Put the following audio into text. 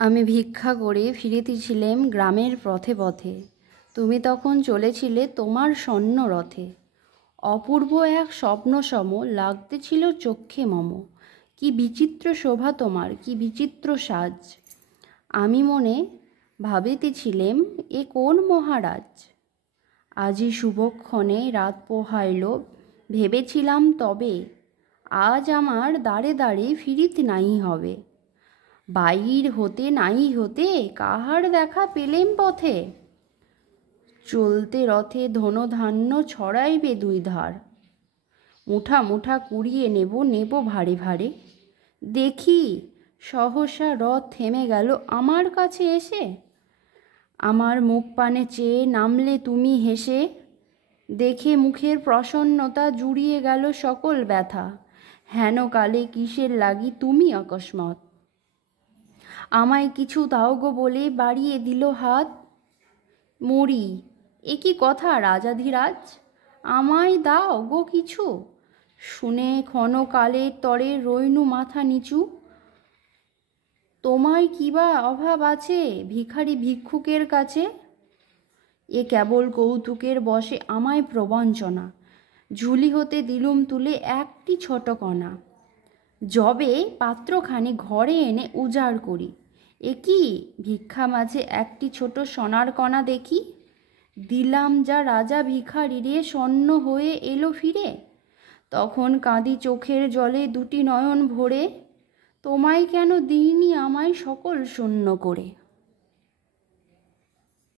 আমি ভিক্ষা করে ফিরিতেছিলেম গ্রামের পথে পথে, তুমি তখন চলেছিলে তোমার স্বর্ণ রথে। অপূর্ব এক স্বপ্নসম লাগতেছিল চক্ষে মম, কি বিচিত্র শোভা তোমার, কি বিচিত্র সাজ। আমি মনে ভাবিতেছিলেম, এ কোন মহারাজ। আজি শুভক্ষণে রাত পোহাইল, ভেবেছিলাম তবে আজ আমার দ্বারে দ্বারে ফিরিতে নাই হবে। বাইর হতে নাই হতে কাহার দেখা পেলেম পথে, চলতে রথে ধনধান্য ছড়াইবে দুই ধার। মুঠা মুঠা কুড়িয়ে নেব নেব ভারে ভারে, দেখি সহসা রথ থেমে গেল আমার কাছে এসে। আমার মুখ পানে চেয়ে নামলে তুমি হেসে, দেখে মুখের প্রসন্নতা জুড়িয়ে গেল সকল ব্যথা। হেন কালে কিসের লাগি তুমি অকস্মাৎ, আমায় কিছু দাও গো বলে বাড়িয়ে দিল হাত। মরি, এ কি কথা রাজাধিরাজ, আমায় দাও গো কিছু। শুনে ক্ষণকালের তরে রইনু মাথা নিচু। তোমায় কিবা অভাব আছে ভিখারি ভিক্ষুকের কাছে, এ কেবল কৌতুকের বশে আমায় প্রবঞ্চনা। ঝুলি হতে দিলুম তুলে একটি ছোট কণা, যবে পাত্রখানি ঘরে এনে উজাড় করি। এ কি ভিক্ষা মাঝে একটি ছোট সোনার কণা দেখি, দিলাম যা রাজা ভিখারিরে স্বর্ণ হয়ে এলো ফিরে। তখন কাঁদি চোখের জলে দুটি নয়ন ভরে, তোমায় কেন দিইনি আমায় সকল শূন্য করে।